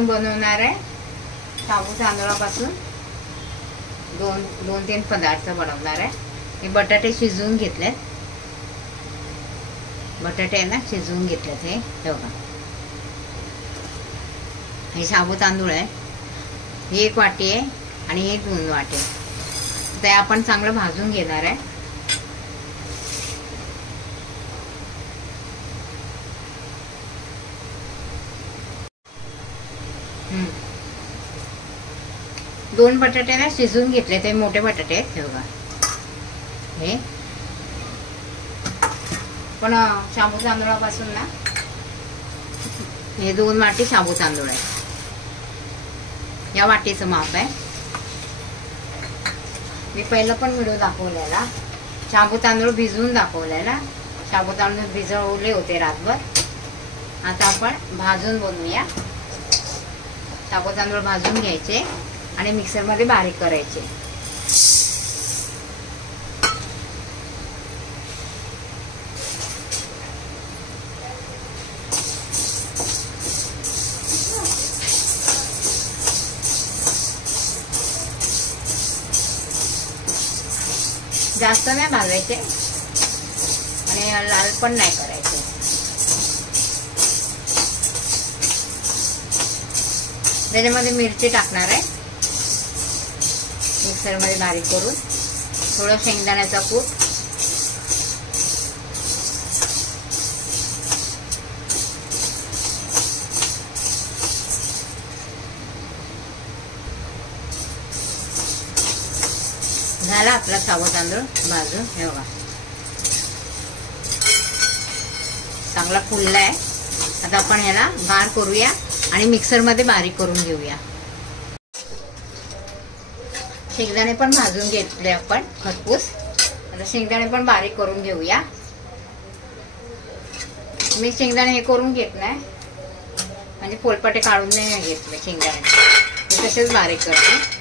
आपण बनवणार आहे शाबू तांदळापासून दोन तीन पदार्थ बनवणार आहे। हे बटाटे शिजवून घेतलेत, बटाटे ना शिजवून घेतलेत। हे बघा, हे शाबू तांदूळ आहे, ही 1 वाटी आहे आणि हे 2 वाटी। ते आपण चांगलं भाजून घेणार आहे। दोन बटाटे ना शिजवून घेतले, ते मोठे बटाटे आहेत। हे बघा, हे पण शाबू तांदूळापासून ना हे 2 वाटी शाबू तांदूळ आहे, या वाटीचं माप आहे। मी पहिला पण व्हिडिओ दाखवलेला, शाबू तांदूळ भिजवून दाखवलेला। शाबू तांदूळ भिजवले होते रातभर। आता आपण भाजून बनवूया। शाबू तांदूळ भाजून घ्यायचे आणि मिक्सर मध्ये बारीक करायचे। जास्त नाही भाजायचे आणि लाल पण नाही करायचे। त्याच्यामध्ये मिरची टाकणार आहे, मिक्सर मध्ये बारीक करून। थोडं शेंगदाण्याचा कूट, झाला आपला शाबू तांदूळ भाजून। हे बघा, चांगला फुलला आहे। आता आपण ह्याला गार करूया आणि मिक्सर मध्ये बारीक करून घेऊया। शेंगदाणे पण भाजून घेतले आपण खरपूस। आता शेंगदाणे पण बारीक करून घेऊया। मी शेंगदाणे हे करून घेत नाही, म्हणजे पोलपाटे काढून नाही घेतले शेंगदाणे, मी तसेच बारीक करते।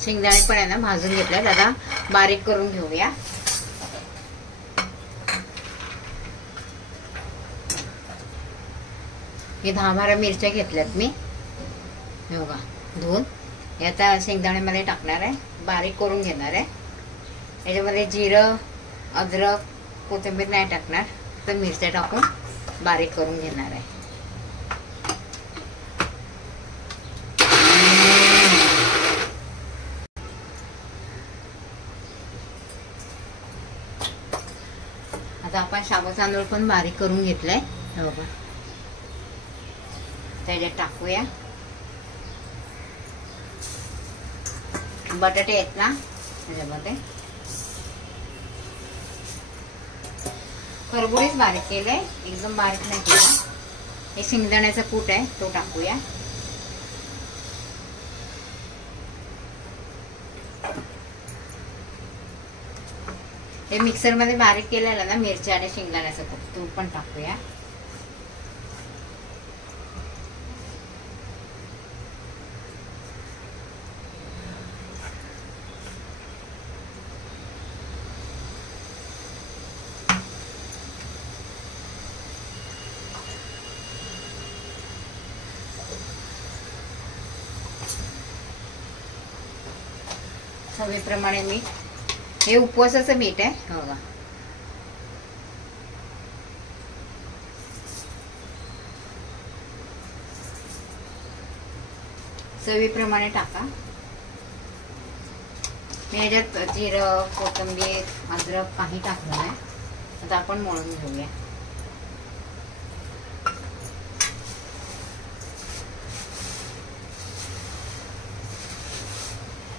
शेंगदाणे पण आहे ना भाजून घेतले, आता बारीक करून घेऊया। हे 10-12 मिरच्या घेतल्यात मी, हे बघा धुवून। हे आता शेंगदाण्यामध्ये टाकणार आहे, बारीक करून घेणार आहे। याच्यामध्ये जिरं, अद्रक, कोथिंबीर नाही टाकणार, तर मिरच्या टाकून बारीक करून घेणार आहे। आता आपण शाबू तांदूळ पण बारीक करून घेतलाय, हे बघा। त्याच्यात टाकूया बटाटे आहेत ना, त्याच्यामध्ये खरबुरीच बारीक केलंय, एकदम बारीक नाही केला। हे शेंगदाण्याचा कूट आहे, तो टाकूया। हे मिक्सर मध्ये बारीक केलेलं ना मिरची आणि शेंगदाण्याचा कूट, तो पण टाकूया। चवीप्रमाणे मीठ, हे उपवासाचं मीठ आहे बघा। चवीप्रमाणे टाका। मी याच्यात जिरं, कोथिंबीर, अद्रक काही टाकलं नाही। आता आपण मळून घेऊया।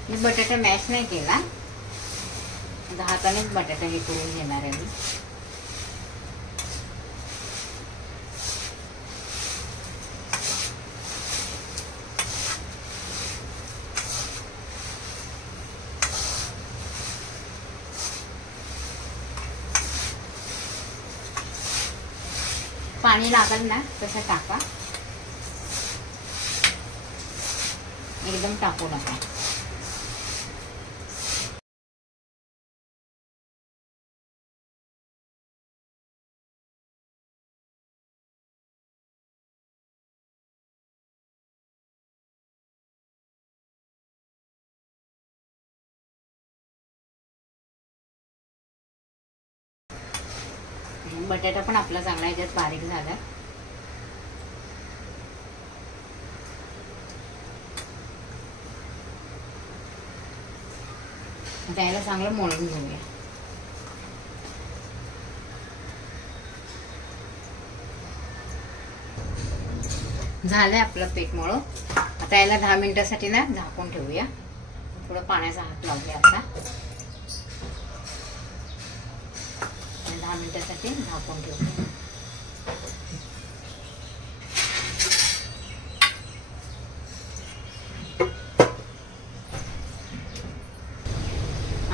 मी बटाटा मॅश नाही केला, हातानेच बटाटा हे करून घेणार आहे मी। पाणी लागल ना तसं टाका, एकदम टाकू नका। बटाटा पण आपला चांगला याच्यात बारीक झाला. त्याला चांगलं मळून घेऊया. झालंय आपलं पीठ मळून. आता याला 10 मिनिटासाठी ना झाकून ठेवूया. थोडं पाण्याचा हात लावूया आता. 10 मिनिटासाठी झाकून ठेवूया.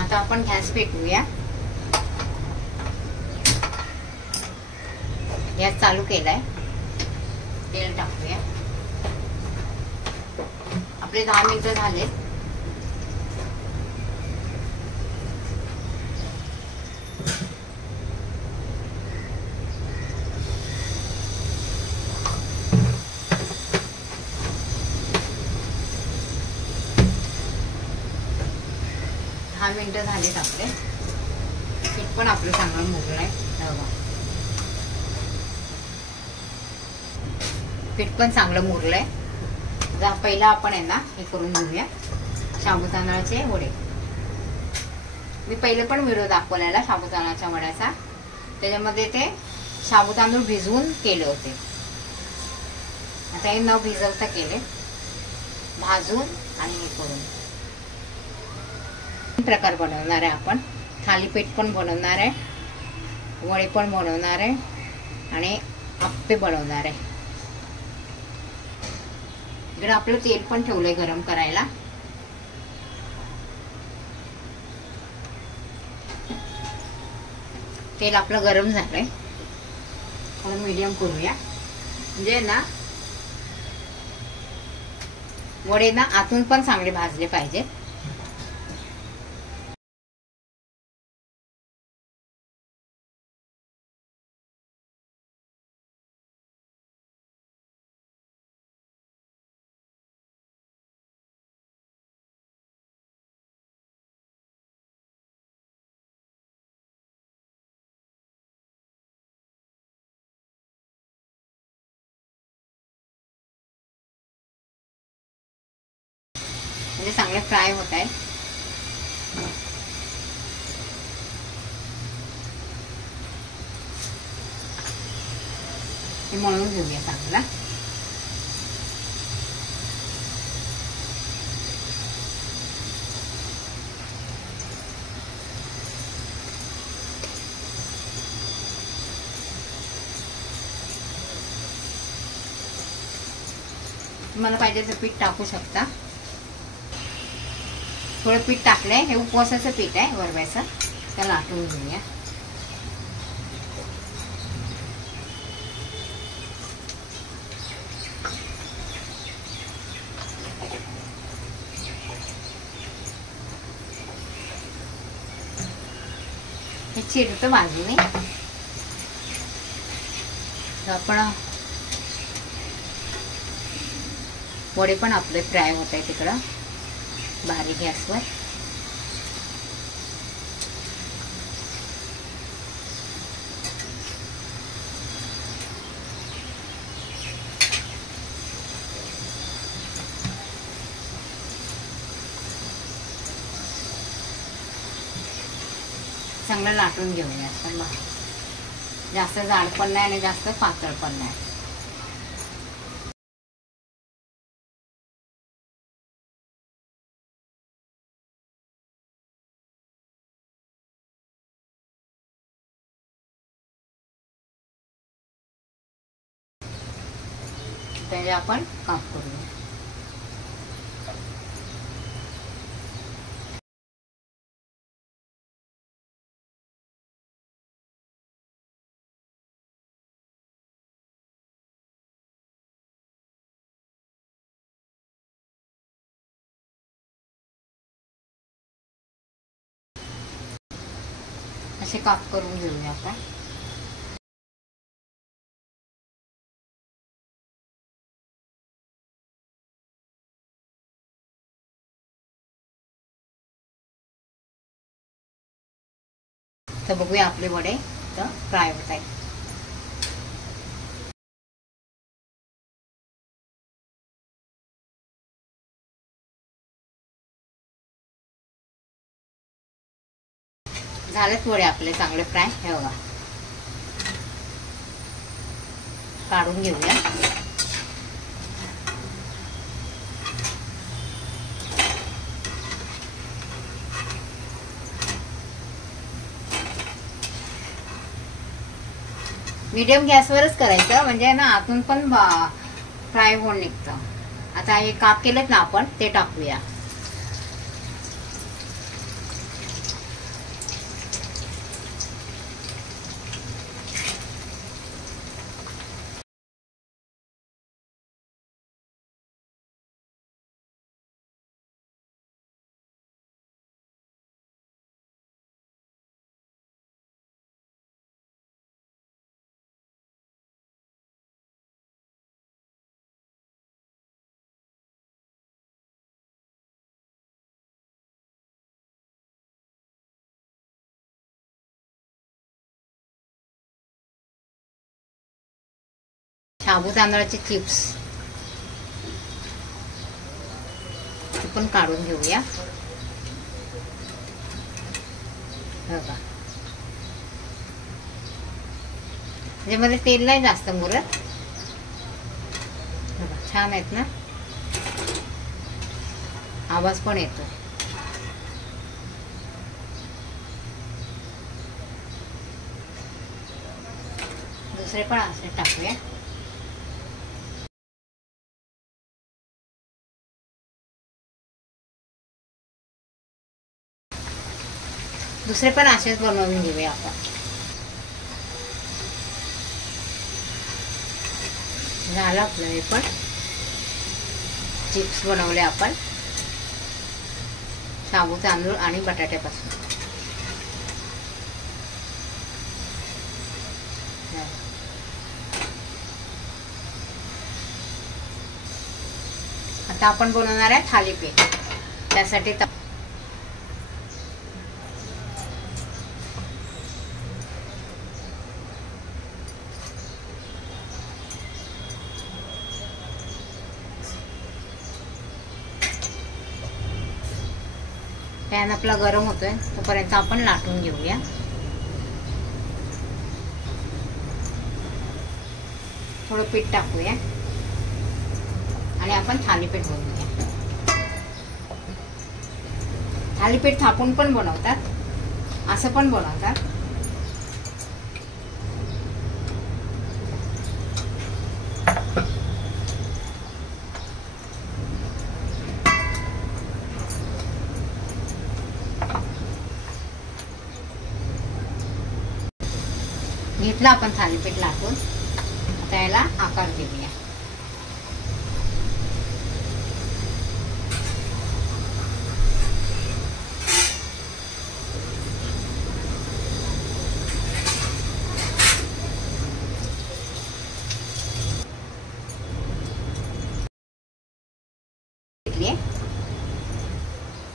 आता आपण गॅस पेटवूया. गॅस चालू केलाय. तेल टाकूया. आपले 10 मिनिटं झाले. झालेत आपले. पीठ पण आपलं चांगलं मुरलं आहे. पीठ पण चांगलं मुरलंय. पहिला आपण आहे ना हे करून घेऊया साबुदाण्याचे वडे. मी पहिले पण व्हिडिओ दाखवलेला साबुदाण्याच्या वड्याचा. त्याच्यामध्ये ते साबुदाणे भिजवून केले होते. आता हे न भिजवता केले, भाजून आणि हे करून. प्रकार बनवणार आहे आपण. थालीपीठ पण बनवणार आहे, वडे पण बनवणार आहे आणि आप्पे बनवणार आहे. इकडे आपलं तेल पण ठेवलंय गरम करायला. तेल आपलं गरम झालंय. थोडं मीडियम करूया, म्हणजे ना वडे ना आतून पण चांगले भाजले पाहिजे. म्हणजे चांगले फ्राय होत आहे. हे मळून घेऊया चांगला. तुम्हाला पाहिजे तर पीठ टाकू शकता. थोडं पीठ टाकलंय. हे उपवासाचं पीठ आहे वरव्याचं. त्याला आटवून घेऊया. हे चिरतं बाजूने. आपण वडे पण आपले फ्राय होत आहे तिकडं बारीक गॅसवर. चांगलं लाटून घेऊया. जास्त जाड पण नाही आणि जास्त पातळ पण नाही. त्याचे आपण काप करूया. असे काप करून घेऊया आपण. तर बघूया आपले वडे तर फ्राय होत आहेत. झालेत वडे आपले चांगले फ्राय. हे बघा, काढून घेऊया. मीडियम गॅसवरच करायचं, म्हणजे ना आतून पण फ्राय होऊन निघतं. आता हे काप केलेत ना आपण, ते टाकूया. शाबू तांदळाचे चिप्स पण काढून घेऊया. बघा, त्याच्यामध्ये तेल नाही जास्त मुरत. छान आहेत ना, आवाज पण येतो. दुसरे पण असे टाकूया. दुसरे पण असेच बनवून घेऊया आपण. झालं आपलं हे पण. चिप्स बनवले आपण शाबू तांदूळ आणि बटाट्यापासून. आता आपण बनवणार आहे थालीपीठ. त्यासाठी पॅन आपला गरम होतोय, तोपर्यंत आपण लाटून घेऊया. थोडं पीठ टाकूया आणि आपण थालीपीठ बनवूया. थालीपीठ थापून पण बनवतात, असं पण बनवतात. घेतलं आपण थालीपीठ लाटून. आता याला आकार देऊया.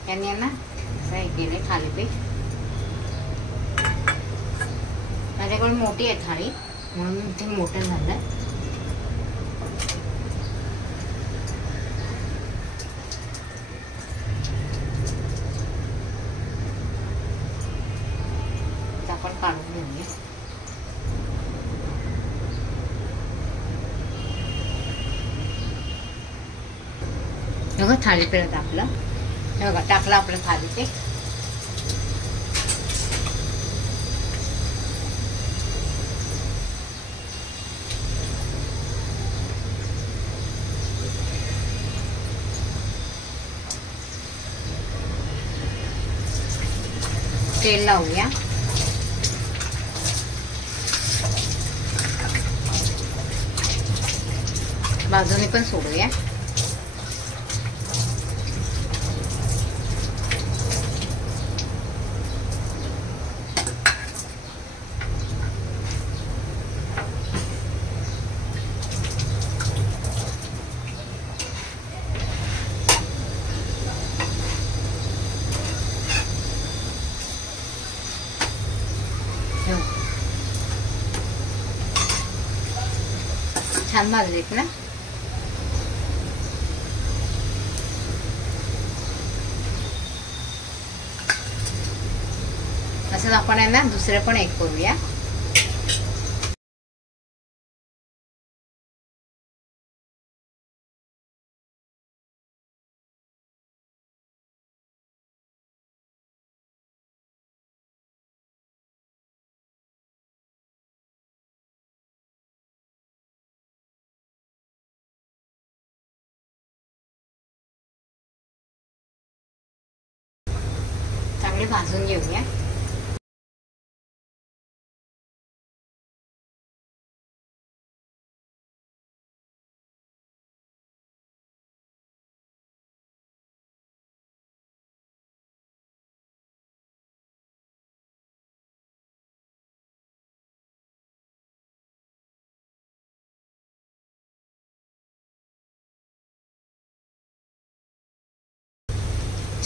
यांनी ना असं केले थालीपीठ. माझ्याकडे मोठी आहे थाळी, म्हणून ते मोठं झालं. आपण काढून घेऊया. बघा थालीपीठ आपलं. बघा टाकलं आपलं थालीपीठ. तेल लावूया. बाजूने पण सोडूया. छान भाजलेत ना. असंच आपण आहे ना दुसरे पण एक करूया. चांगले भाजून घेऊया.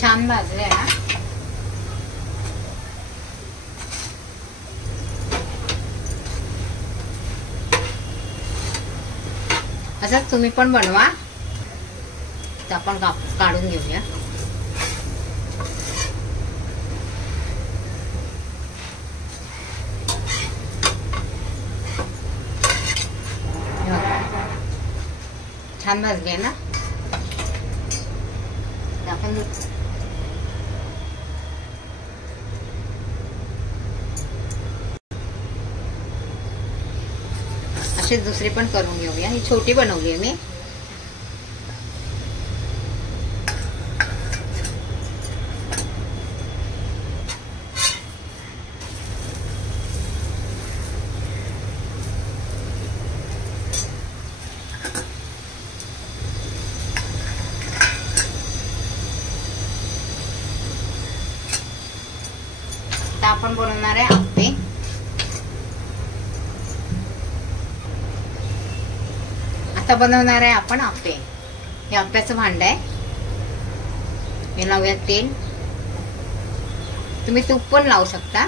छान भाजले ना. असंच तुम्ही पण बनवा. तर आपण काढून घेऊया. छान भाजले ना. आपण अशी दुसरी पण करून घेऊया. ही छोटी बनवली मी. आता आपण बनवणार आहे आप्पे. आता बनवणार आहे आपण आप्पे. हे आप्याचं भांड आहे. हे लावूया तेल. तुम्ही तूप पण लावू शकता.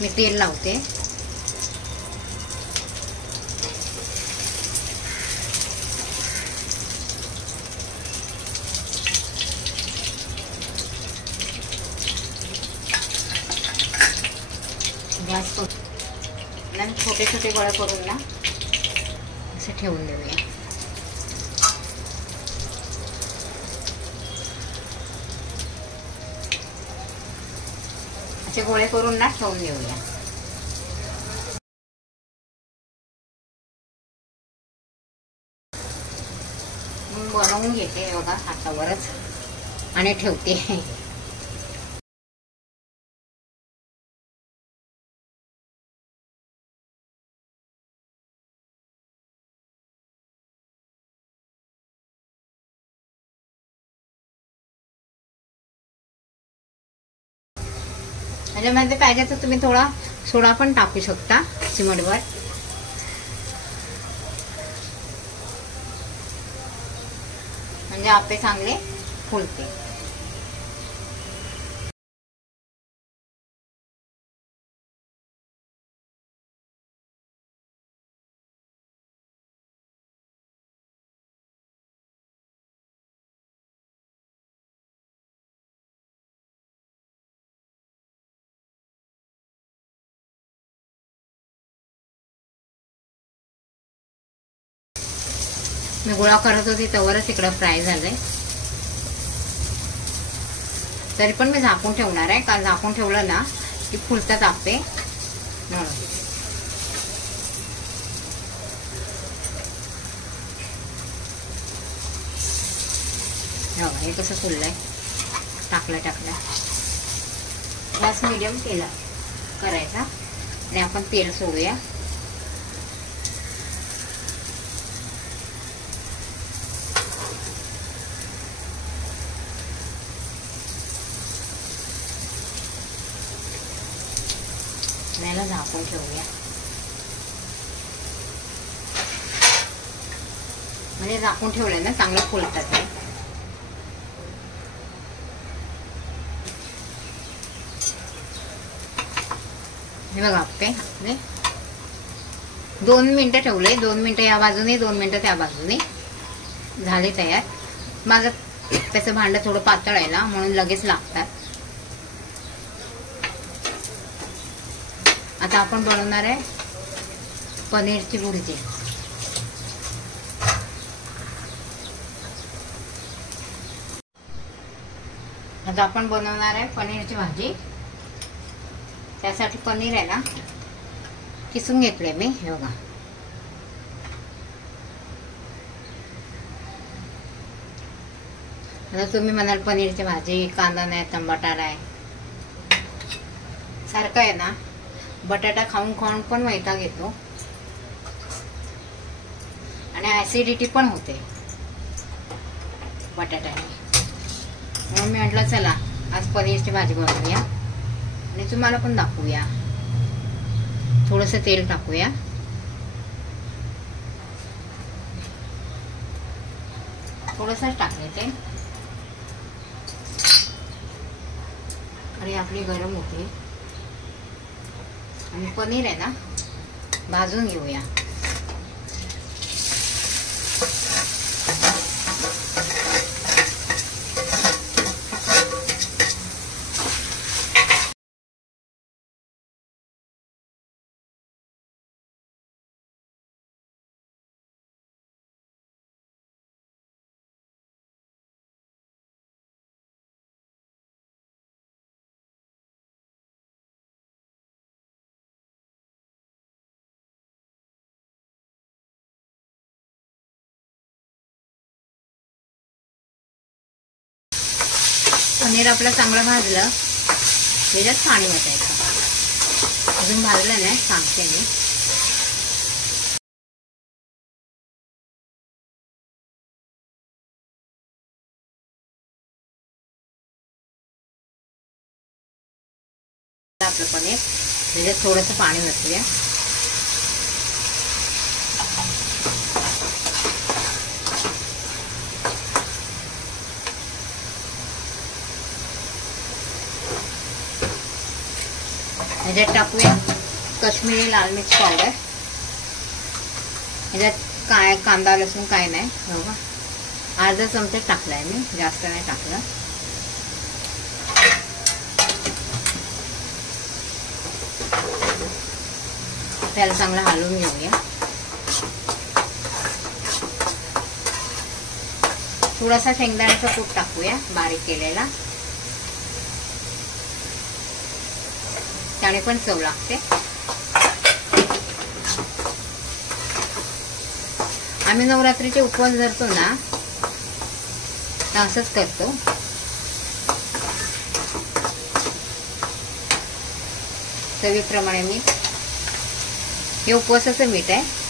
मी तेल लावते. गॅस छोटे छोटे गोळे करून ना असे ठेवून देऊया. असे गोळे करून ना ठेवून देऊया. बनवून घेते बघा हातावरच आणि ठेवते. त्याच्यामध्ये पाहिजे तर तुम्ही थोडा सोडा पण टाकू शकता चिमटभर. म्हणजे आप्पे चांगले फुलते. मी गोळा करत होती तवरच इकडं फ्राय झालंय. तरी पण मी झाकून ठेवणार आहे. कारण झाकून ठेवलं ना की फुलतात आप्पे. हे कसं फुललंय. टाकलं गॅस मीडियम केला करायचा आणि आपण तेल सोडूया. याला झाकून ठेवूया. म्हणजे झाकून ठेवलं ना चांगलं फुलतात ते. हे बघा आप्पे आपले 2 मिनिटं ठेवले. 2 मिनिटं या बाजूने 2 मिनिटं त्या बाजूने झाले तयार. माझं त्याचं भांडं थोडं पातळ आहे ना, म्हणून लगेच लागतात. आता आपण बनवणार आहे पनीरची भुर्जी. आता आपण बनवणार आहे पनीरची भाजी. त्यासाठी पनीर आहे ना किसून घेतले मी, हे बघा. आता तुम्ही म्हणाल पनीरची भाजी कांदा नाही, टमाटा नाही. सारखं आहे ना, बटाटा खाऊन खाऊन पण वैताग येतो आणि ऍसिडिटी पण होते बटाट्याने. म्हणून मी म्हटलं चला आज पनीरची भाजी बनवूया आणि तुम्हाला पण दाखवूया. थोडंसं तेल टाकूया. थोडंसंच टाकले ते, आणि आपली गरम होते. आणि पनीर आहे ना भाजून घेऊया. पनीर आपलं चांगलं भाजलं, त्याच्यात पाणी ओतायचं. अजून भाजलं नाही, सांगते मी. आपलं पनीर त्याच्यात थोडंसं पाणी ओतूया. ह्याच्यात टाकूया कश्मीरी लाल मिर्च पावडर. ह्याच्यात काय कांदा लसूण काय नाही, बघा. अर्धा चमचा टाकलाय मी, जास्त नाही टाकलं. त्याला चांगलं हलवून घेऊया. थोडासा शेंगदाण्याचा कूट टाकूया बारीक केलेला, त्याने पण चव लागते. आम्ही नवरात्रीचे उपवास धरतो ना, तर असंच करतो. चवीप्रमाणे मीठ, हे उपवासाचं मीठ आहे.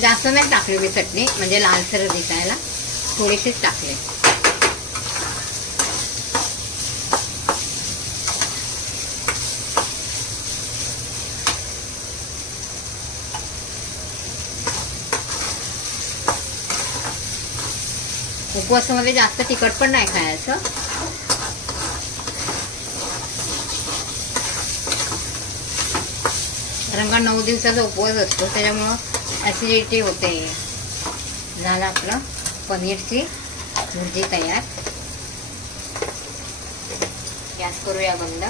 जास्त नाही टाकली मी चटणी, म्हणजे लालसर दिसायला थोडीशीच टाकली. उपवासामध्ये जास्त तिखट पण नाही खायचं. कारण का 9 दिवसाचा उपवास असतो, त्याच्यामुळं ऍसिडिटी होते. झालं आपलं पनीरची भुर्जी तयार. गॅस करूया बंद.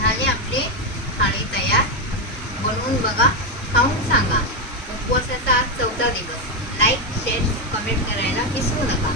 झाली आपली थाळी तयार. बनवून बघा, खाऊन सांगा. उपवासाचा आज 14 दिवस. लाईक, शेअर, कमेंट करायला विसरू नका.